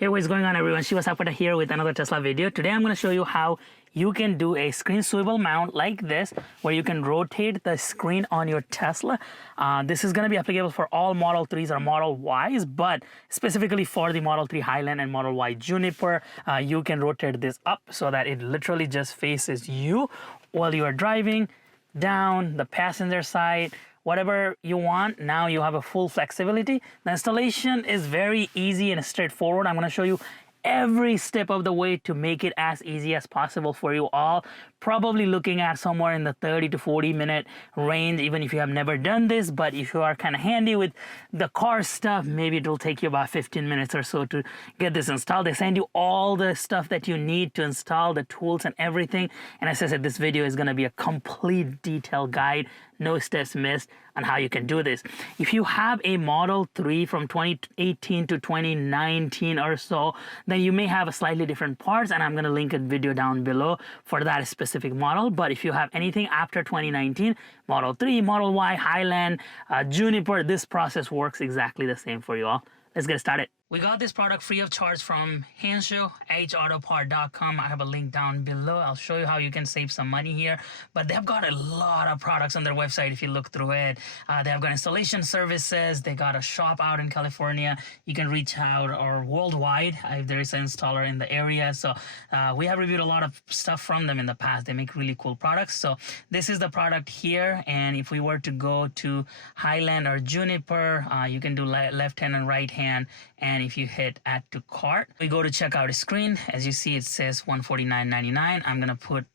Hey, what's going on everyone? Shiva Sapkota here with another Tesla video. Today I'm going to show you how you can do a screen swivel mount like this, where you can rotate the screen on your Tesla. This is going to be applicable for all Model 3s or Model Ys, but specifically for the Model 3 Highland and Model Y Juniper, you can rotate this up so that it literally just faces you while you are driving down the passenger side. Whatever you want, now you have a full flexibility. The installation is very easy and straightforward. I'm going to show you every step of the way to make it as easy as possible for you all. Probably looking at somewhere in the 30 to 40 minute range, even if you have never done this. But if you are kind of handy with the car stuff, maybe it will take you about 15 minutes or so to get this installed. They send you all the stuff that you need to install, the tools and everything. And as I said, this video is going to be a complete detailed guide, no steps missed, on how you can do this. If you have a Model 3 from 2018 to 2019 or so, then you may have a slightly different parts, and I'm going to link a video down below for that specific model. But if you have anything after 2019, Model 3, Model Y, Highland, Juniper, this process works exactly the same for you all. Let's get started. We got this product free of charge from Henshu, hautopart.com. I have a link down below. I'll show you how you can save some money here. But they've got a lot of products on their website if you look through it. They have got installation services. They got a shop out in California. You can reach out, or worldwide if there is an installer in the area. So we have reviewed a lot of stuff from them in the past. They make really cool products. So this is the product here. And if we were to go to Highland or Juniper, you can do left hand and right hand. And if you hit add to cart, we go to checkout screen. As you see, it says $149.99. I'm gonna put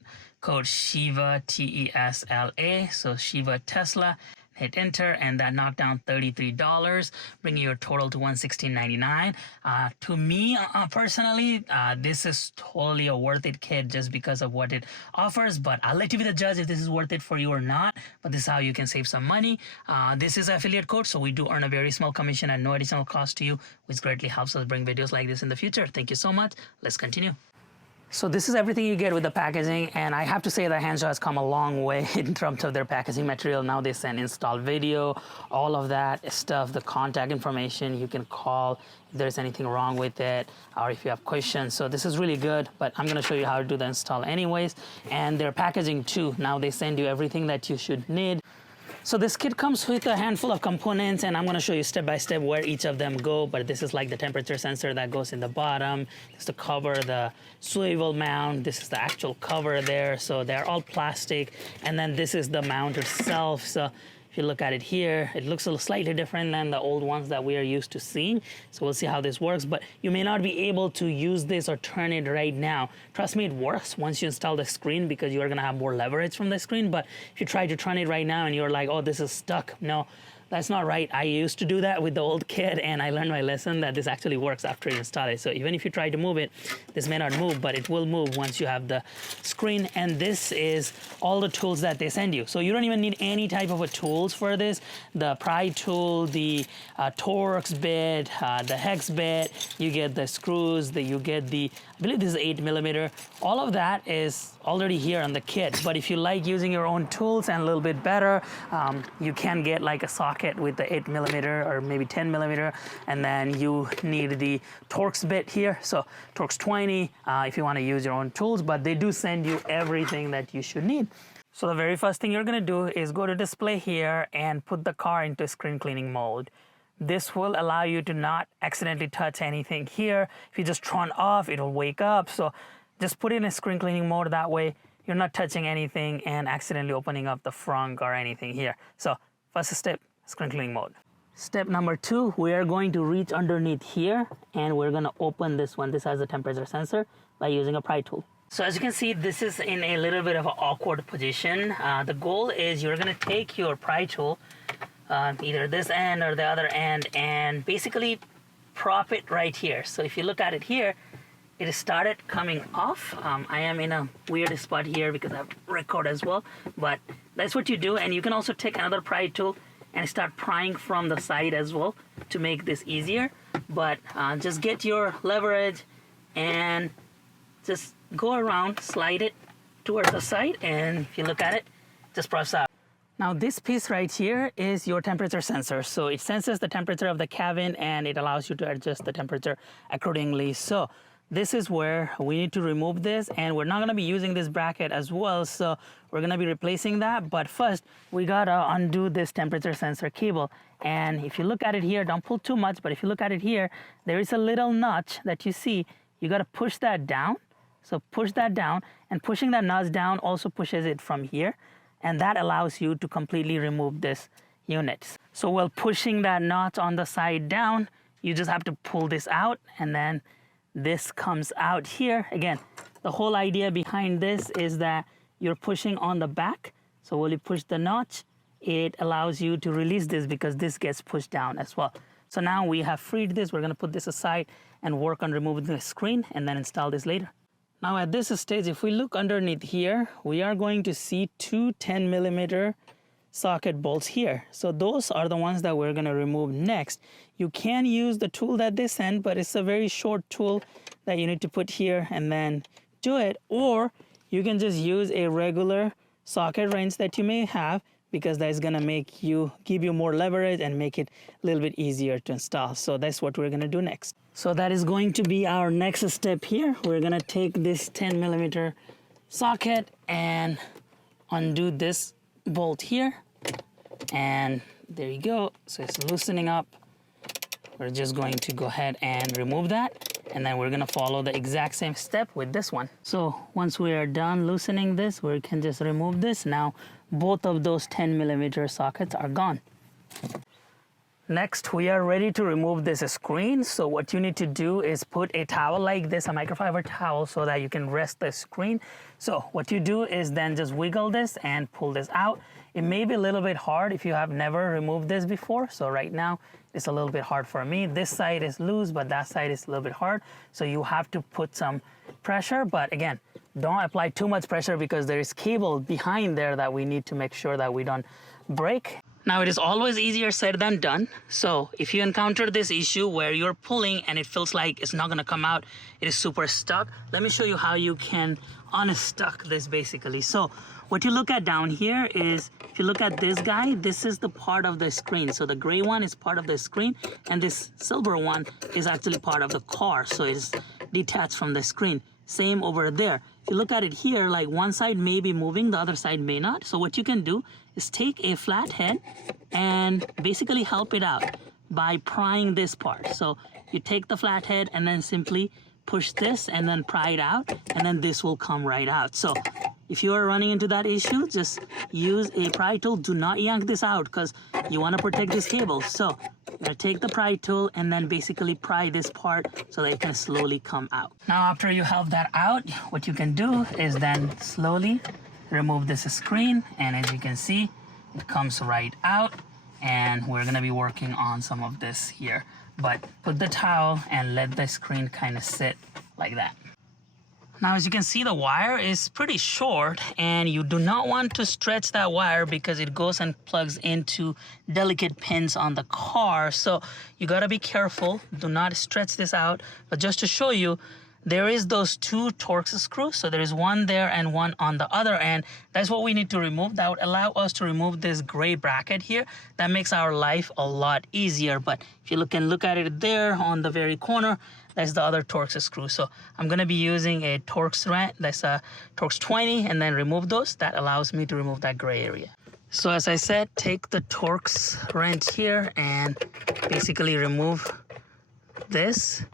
code Shiva, T-E-S-L-A, so Shiva Tesla. Hit enter, and that knocked down $33, bringing your total to $116.99. To me, personally, this is totally a worth it kit just because of what it offers. But I'll let you be the judge if this is worth it for you or not. But this is how you can save some money. This is affiliate code, so we do earn a very small commission at no additional cost to you, which greatly helps us bring videos like this in the future. Thank you so much. Let's continue. So this is everything you get with the packaging, and I have to say that Henshu has come a long way in terms of their packaging material. Now they send install video, all of that stuff, the contact information. You can call if there's anything wrong with it, or if you have questions. So this is really good, but I'm going to show you how to do the install anyways. And their packaging too, now they send you everything that you should need. So this kit comes with a handful of components, and I'm going to show you step by step where each of them go. But this is like the temperature sensor that goes in the bottom. This is to cover the swivel mount. This is the actual cover there. So they're all plastic. And then this is the mount itself. So if you look at it here, it looks a little slightly different than the old ones that we are used to seeing. So we'll see how this works, but you may not be able to use this or turn it right now. Trust me, it works once you install the screen, because you are gonna have more leverage from the screen. But if you try to turn it right now and you're like, oh, this is stuck, no, that's not right. I used to do that with the old kit, and I learned my lesson that this actually works after you install it. So even if you try to move it, this may not move, but it will move once you have the screen. And this is all the tools that they send you. So you don't even need any type of a tools for this. The pry tool, the Torx bit, the hex bit, you get the screws, you get the, I believe this is 8mm. All of that is already here on the kit. But if you like using your own tools and a little bit better, you can get like a socket with the 8mm or maybe 10mm, and then you need the Torx bit here. So Torx 20 if you want to use your own tools, but they do send you everything that you should need. So the very first thing you're going to do is go to display here and put the car into screen cleaning mode. This will allow you to not accidentally touch anything here. If you just turn off, it'll wake up. So just put it in screen cleaning mode. That way you're not touching anything and accidentally opening up the frunk or anything here. So first step, screen cleaning mode. Step number 2, we are going to reach underneath here, and we're going to open this one. This has a temperature sensor, by using a pry tool. So as you can see, this is in a little bit of an awkward position. The goal is you're going to take your pry tool, either this end or the other end, and basically prop it right here. So if you look at it here, it started coming off. I am in a weird spot here because I have record as well, but that's what you do. And you can also take another pry tool and start prying from the side as well to make this easier. But just get your leverage and just go around, slide it towards the side, and if you look at it, just press out. Now this piece right here is your temperature sensor. So it senses the temperature of the cabin and it allows you to adjust the temperature accordingly. So this is where we need to remove this, and we're not going to be using this bracket as well. So we're going to be replacing that. But first we got to undo this temperature sensor cable. And if you look at it here, don't pull too much, but if you look at it here, there is a little notch that you see. You got to push that down. So push that down, and pushing that notch down also pushes it from here. And that allows you to completely remove this unit. So while pushing that notch on the side down, you just have to pull this out, and then this comes out here. Again, the whole idea behind this is that you're pushing on the back. So when you push the notch, it allows you to release this because this gets pushed down as well. So now we have freed this. We're gonna put this aside and work on removing the screen and then install this later. Now at this stage, if we look underneath here, we are going to see two 10mm socket bolts here. So those are the ones that we're going to remove next. You can use the tool that they sent, but it's a very short tool that you need to put here and then do it. Or you can just use a regular socket wrench that you may have, because that's going to give you more leverage and make it a little bit easier to install. So that's what we're going to do next. So that is going to be our next step here. We're going to take this 10mm socket and undo this bolt here. And there you go. So it's loosening up. We're just going to go ahead and remove that. And then we're going to follow the exact same step with this one. So once we are done loosening this, we can just remove this. Now both of those 10mm sockets are gone. Next, we are ready to remove this screen. So what you need to do is put a towel like this, a microfiber towel, so that you can rest the screen. So what you do is then just wiggle this and pull this out. It may be a little bit hard if you have never removed this before. So right now it's a little bit hard for me. This side is loose, but that side is a little bit hard. So you have to put some pressure, but again, don't apply too much pressure because there is cable behind there that we need to make sure that we don't break. Now it is always easier said than done. So if you encounter this issue where you're pulling and it feels like it's not gonna come out, it is super stuck, let me show you how you can unstuck this basically. So what you look at down here is, if you look at this guy, this is the part of the screen. So the gray one is part of the screen and this silver one is actually part of the car. So it's detached from the screen. Same over there. If you look at it here, like one side may be moving, the other side may not. So what you can do is take a flat head and basically help it out by prying this part. So you take the flat head and then simply push this and then pry it out, and then this will come right out. So if you are running into that issue, just use a pry tool. Do not yank this out because you want to protect this cable. So you're gonna take the pry tool and then basically pry this part so that it can slowly come out. Now after you have that out, what you can do is then slowly remove this screen, and as you can see, it comes right out, and we're gonna be working on some of this here. But put the towel and let the screen kind of sit like that. Now, as you can see, the wire is pretty short, and you do not want to stretch that wire because it goes and plugs into delicate pins on the car. So you gotta be careful. Do not stretch this out. But just to show you, there is those two Torx screws. So there is one there and one on the other end. That's what we need to remove. That would allow us to remove this gray bracket here. That makes our life a lot easier. But if you look at it there on the very corner, that's the other Torx screw. So I'm gonna be using a Torx wrench, that's a Torx 20, and then remove those. That allows me to remove that gray area. So as I said, take the Torx wrench here and basically remove this.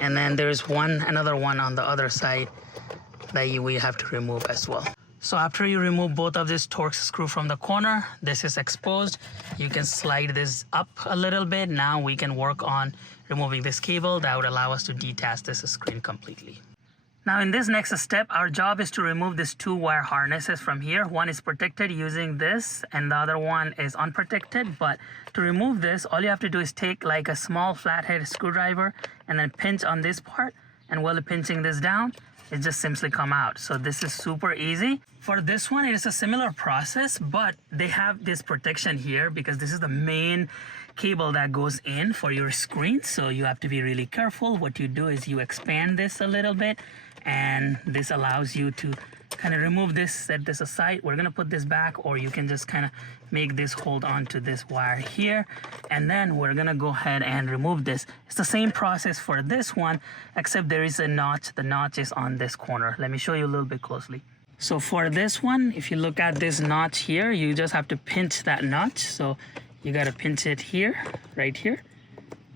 And then there's another one on the other side that we have to remove as well. So after you remove both of these Torx screw from the corner, this is exposed. You can slide this up a little bit. Now we can work on removing this cable that would allow us to detach this screen completely. Now in this next step, our job is to remove these two wire harnesses from here. One is protected using this and the other one is unprotected. But to remove this, all you have to do is take like a small flathead screwdriver and then pinch on this part. And while pinching this down, it just simply come out. So this is super easy. For this one, it is a similar process, but they have this protection here because this is the main cable that goes in for your screen. So you have to be really careful. What you do is you expand this a little bit, and this allows you to kind of remove this, set this aside. We're gonna put this back, or you can just kind of make this hold on to this wire here, and then we're gonna go ahead and remove this. It's the same process for this one, except there is a notch. The notch is on this corner. Let me show you a little bit closely. So for this one, if you look at this notch here, you just have to pinch that notch. So you got to pinch it here, right here,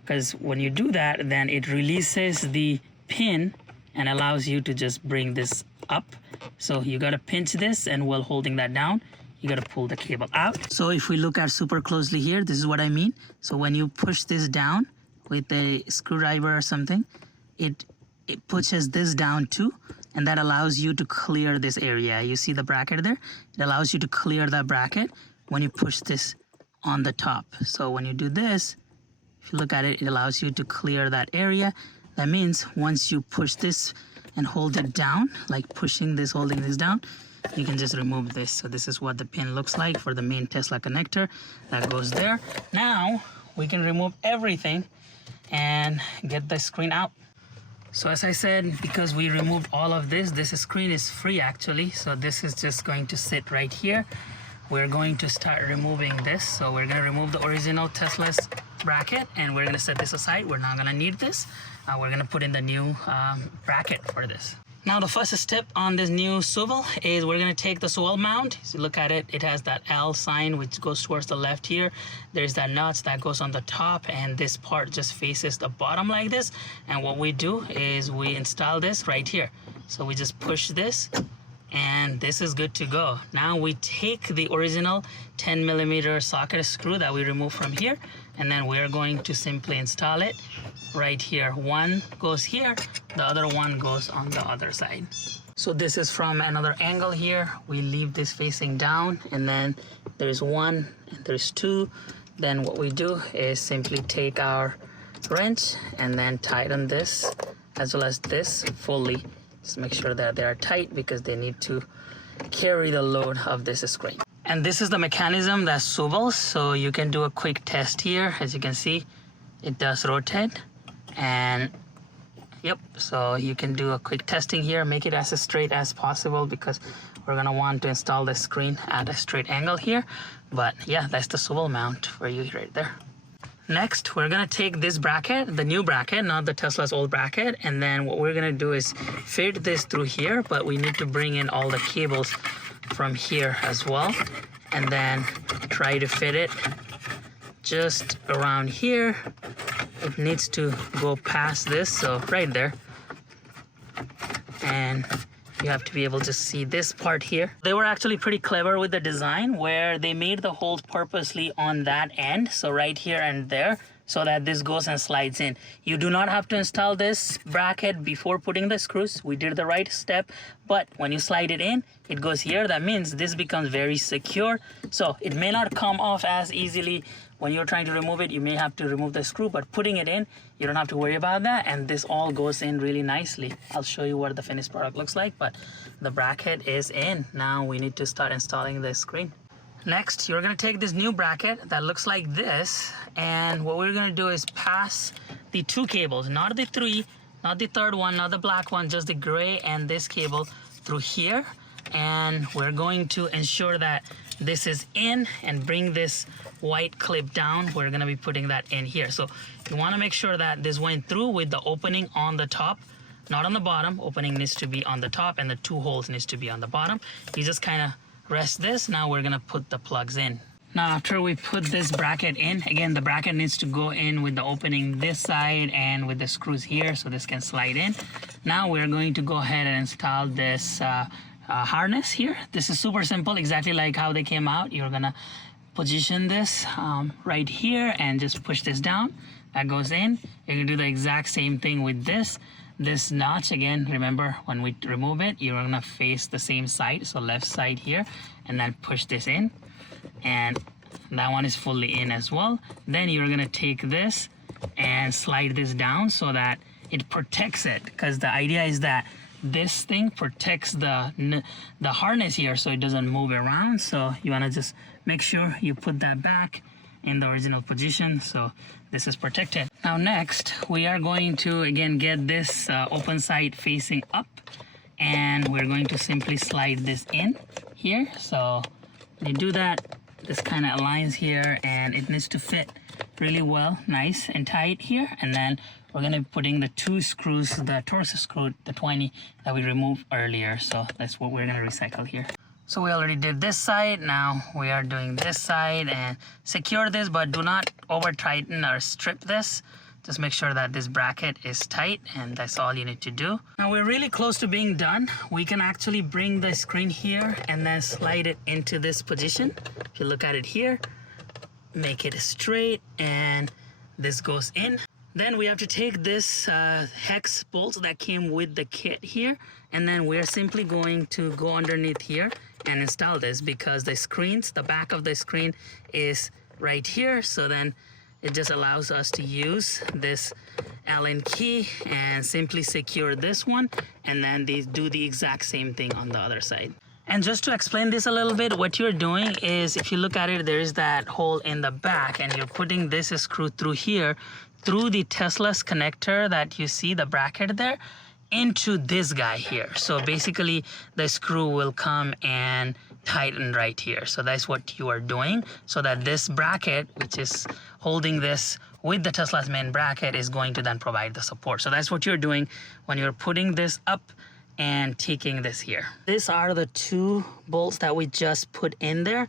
because when you do that, then it releases the pin and allows you to just bring this up. So you got to pinch this, and while holding that down, you got to pull the cable out. So if we look at super closely here, this is what I mean. So when you push this down with a screwdriver or something, it pushes this down too, and that allows you to clear this area. You see the bracket there? It allows you to clear that bracket when you push this on the top. So when you do this, if you look at it, it allows you to clear that area. That means once you push this and hold it down, like pushing this, holding this down, you can just remove this. So this is what the pin looks like for the main Tesla connector that goes there. Now we can remove everything and get the screen out. So as I said, because we removed all of this screen is free actually. So this is just going to sit right here. We're going to start removing this. So we're going to remove the original Tesla's bracket, and we're going to set this aside. We're not going to need this. We're going to put in the new bracket for this. Now the first step on this new swivel is we're going to take the swivel mount. So look at it, it has that L sign which goes towards the left here. There's that notch that goes on the top, and this part just faces the bottom like this. And what we do is we install this right here. So we just push this, and this is good to go. Now we take the original 10mm socket screw that we removed from here, and then we're going to simply install it right here. One goes here, the other one goes on the other side. So this is from another angle here. We leave this facing down, and then there's one and there's two. Then what we do is simply take our wrench and then tighten this as well as this fully. Just make sure that they are tight because they need to carry the load of this screen. And this is the mechanism that swivels, so you can do a quick test here. As you can see, it does rotate, and yep, so you can do a quick testing here. Make it as straight as possible because we're gonna want to install the screen at a straight angle here. But yeah, that's the swivel mount for you right there. Next, we're gonna take this bracket, the new bracket, not the Tesla's old bracket, and then what we're gonna do is fit this through here, but we need to bring in all the cables from here as well, and then try to fit it just around here. It needs to go past this, so right there, and you have to be able to see this part here. They were actually pretty clever with the design where they made the holes purposely on that end, so right here and there, so that this goes and slides in. You do not have to install this bracket before putting the screws. We did the right step, but when you slide it in, it goes here. That means this becomes very secure. So it may not come off as easily when you're trying to remove it. You may have to remove the screw, but putting it in, you don't have to worry about that, and this all goes in really nicely. I'll show you what the finished product looks like, but the bracket is in. Now we need to start installing the screen. Next, you're gonna take this new bracket that looks like this, and what we're gonna do is pass the two cables, not the three, not the third one, not the black one, just the gray and this cable through here. And we're going to ensure that this is in and bring this white clip down. We're gonna be putting that in here. So you wanna make sure that this went through with the opening on the top, not on the bottom. Opening needs to be on the top and the two holes needs to be on the bottom. You just kinda rest this. Now we're gonna put the plugs in. Now after we put this bracket in, again the bracket needs to go in with the opening this side and with the screws here so this can slide in. Now we're going to go ahead and install this harness here. This is super simple, exactly like how they came out. You're gonna position this right here and just push this down. That goes in. You're gonna do the exact same thing with this notch. Again, remember when we remove it, you're gonna face the same side, so left side here, and then push this in, and that one is fully in as well. Then you're gonna take this and slide this down so that it protects it, because the idea is that this thing protects the harness here so it doesn't move around. So you want to just make sure you put that back in the original position so this is protected. Now next we are going to again get this open side facing up, and we're going to simply slide this in here. So when you do that, this kind of aligns here, and it needs to fit really well, nice and tight here. And then we're going to be putting the 2 screws, the Torx screw, the 20 that we removed earlier. So that's what we're going to recycle here. So we already did this side. Now we are doing this side, and secure this, but do not over tighten or strip this. Just make sure that this bracket is tight, and that's all you need to do. Now we're really close to being done. We can actually bring the screen here and then slide it into this position. If you look at it here, make it straight, and this goes in. Then we have to take this hex bolts that came with the kit here, and then we're simply going to go underneath here and install this, because the screens, the back of the screen is right here. So then it just allows us to use this Allen key and simply secure this one, and then they do the exact same thing on the other side. And just to explain this a little bit, what you're doing is, if you look at it, there's that hole in the back, and you're putting this screw through here, through the Tesla's connector that you see, the bracket there, into this guy here. So basically the screw will come and tighten right here. So that's what you are doing, so that this bracket, which is holding this with the Tesla's main bracket, is going to then provide the support. So that's what you're doing when you're putting this up and taking this here. These are the 2 bolts that we just put in there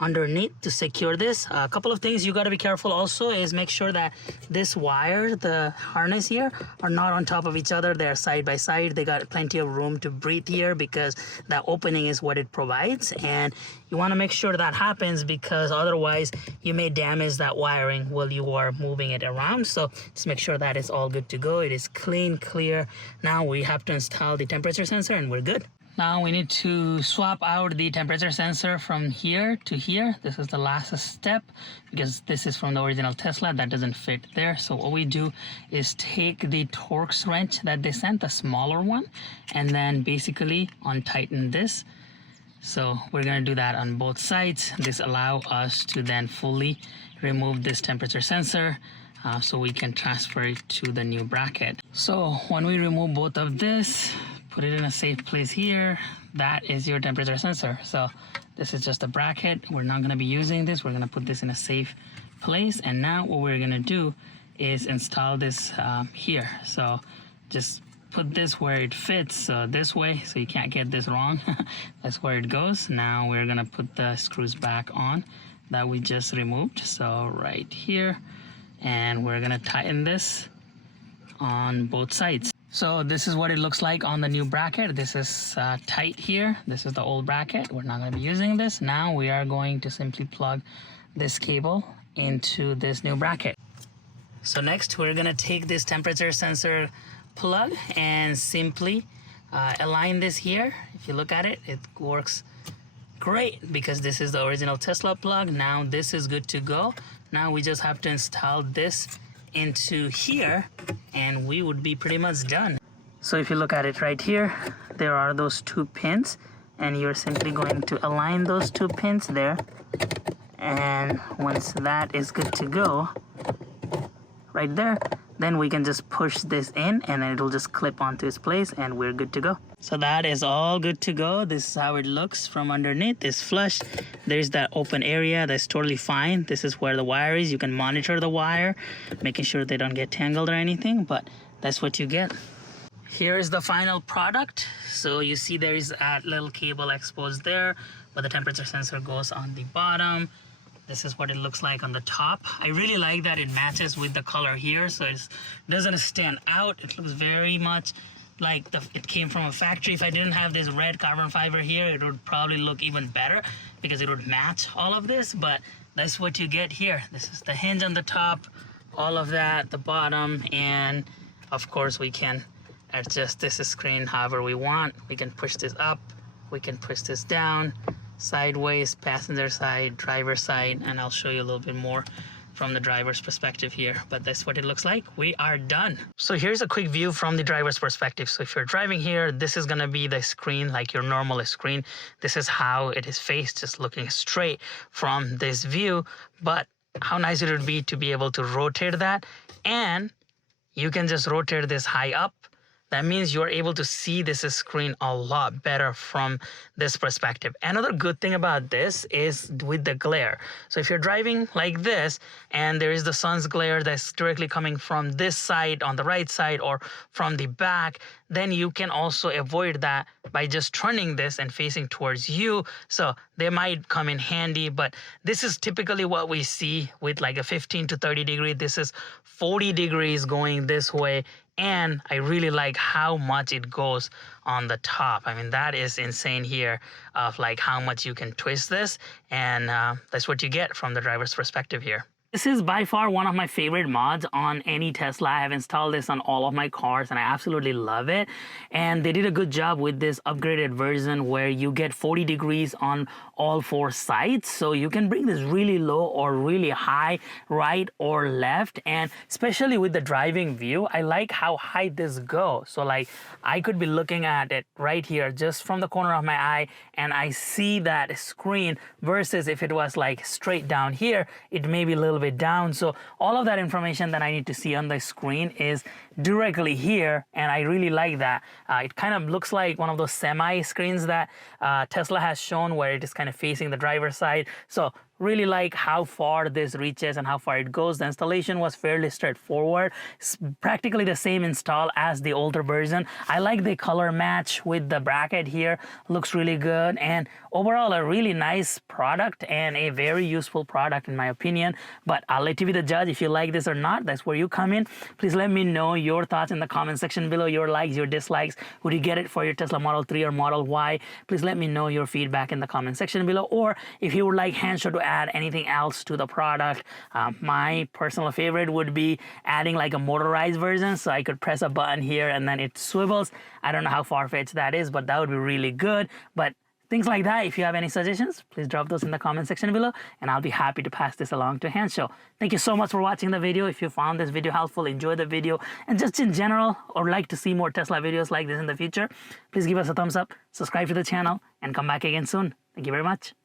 underneath to secure this. A couple of things you got to be careful also is make sure that this wire, the harness here, are not on top of each other. They're side by side. They got plenty of room to breathe here, because that opening is what it provides, and you want to make sure that happens, because otherwise you may damage that wiring while you are moving it around. So just make sure that is all good to go. It is clean, clear. Now we have to install the temperature sensor, and we're good. Now we need to swap out the temperature sensor from here to here. This is the last step, because this is from the original Tesla. That doesn't fit there. So what we do is take the Torx wrench that they sent, the smaller one, and then basically untighten this. So we're going to do that on both sides. This allows us to then fully remove this temperature sensor, so we can transfer it to the new bracket. So when we remove both of this, put it in a safe place here, that is your temperature sensor. So this is just a bracket. We're not going to be using this. We're going to put this in a safe place. And now what we're going to do is install this here. So just put this where it fits, this way, so you can't get this wrong. That's where it goes. Now we're going to put the screws back on that we just removed. So right here, and we're going to tighten this on both sides. So this is what it looks like on the new bracket. This is tight here. This is the old bracket. We're not going to be using this. Now we are going to simply plug this cable into this new bracket. So next we're going to take this temperature sensor plug and simply align this here. If you look at it, it works great, because this is the original Tesla plug. Now this is good to go. Now we just have to install this into here, and we would be pretty much done. So if you look at it right here, there are those 2 pins, and you're simply going to align those 2 pins there, and once that is good to go right there, then we can just push this in, and then it'll just clip onto its place, and we're good to go. So that is all good to go. This is how it looks from underneath. It's flush. There's that open area. That's totally fine. This is where the wire is. You can monitor the wire, making sure they don't get tangled or anything, but that's what you get. Here is the final product. So you see there is that little cable exposed there, but the temperature sensor goes on the bottom. This is what it looks like on the top. I really like that it matches with the color here, so it doesn't stand out. It looks very much like it came from a factory. If I didn't have this red carbon fiber here, it would probably look even better, because it would match all of this, but that's what you get here. This is the hinge on the top, all of that, the bottom, and of course we can adjust this screen however we want. We can push this up, we can push this down, sideways, passenger side, driver side, and I'll show you a little bit more from the driver's perspective here, but that's what it looks like. We are done. So here's a quick view from the driver's perspective. So if you're driving here, this is gonna be the screen, like your normal screen. This is how it is faced, just looking straight from this view. But how nice it would be to be able to rotate that, and you can just rotate this high up. that means you're able to see this screen a lot better from this perspective. Another good thing about this is with the glare. So if you're driving like this and there is the sun's glare that's directly coming from this side on the right side or from the back, then you can also avoid that by just turning this and facing towards you. So they might come in handy, but this is typically what we see with like a 15 to 30 degree. This is 40 degrees going this way. And I really like how much it goes on the top. I mean, that is insane here of like how much you can twist this. And that's what you get from the driver's perspective here. This is by far one of my favorite mods on any Tesla. I have installed this on all of my cars and I absolutely love it. And they did a good job with this upgraded version where you get 40 degrees on all four sides. So you can bring this really low or really high, right or left. And especially with the driving view, I like how high this goes. So like I could be looking at it right here just from the corner of my eye and I see that screen versus if it was like straight down here, it may be a little bit down. So all of that information that I need to see on the screen is directly here, and I really like that. It kind of looks like one of those semi screens that Tesla has shown where it is kind of facing the driver's side. So really like how far this reaches and how far it goes. The installation was fairly straightforward. It's practically the same install as the older version. I like the color match with the bracket here. Looks really good, and overall a really nice product and a very useful product in my opinion. But I'll let you be the judge if you like this or not. That's where you come in. Please let me know your thoughts in the comment section below, your likes, your dislikes. Would you get it for your Tesla Model 3 or Model Y? Please let me know your feedback in the comment section below, or if you would like Hanshaw to add anything else to the product. My personal favorite would be adding like a motorized version, so I could press a button here and then it swivels. I don't know how far-fetched that is, but that would be really good. But things like that, if you have any suggestions, please drop those in the comment section below and I'll be happy to pass this along to Hanshaw. Thank you so much for watching the video. If you found this video helpful, enjoy the video, and just in general, or like to see more Tesla videos like this in the future, please give us a thumbs up, subscribe to the channel, and come back again soon. Thank you very much.